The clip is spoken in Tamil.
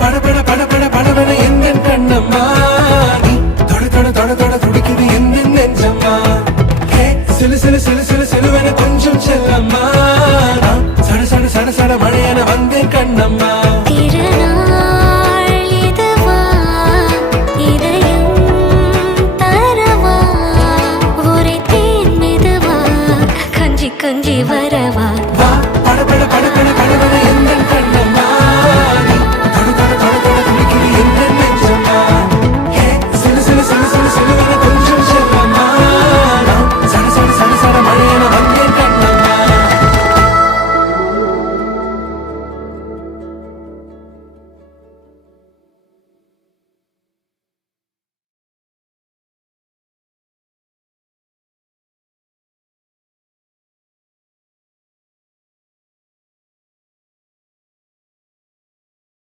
படபட படபட படபட எந்த கண்ணம்மா நீ தொட தொட தொட தொட துடிக்குது எந்த நெஞ்சம்மா சிலு சிலு சிலு சிலு சிலுவென கொஞ்சம் செல்லம்மா சட சட சட சட மழையென வந்தேன் கண்ணம்மா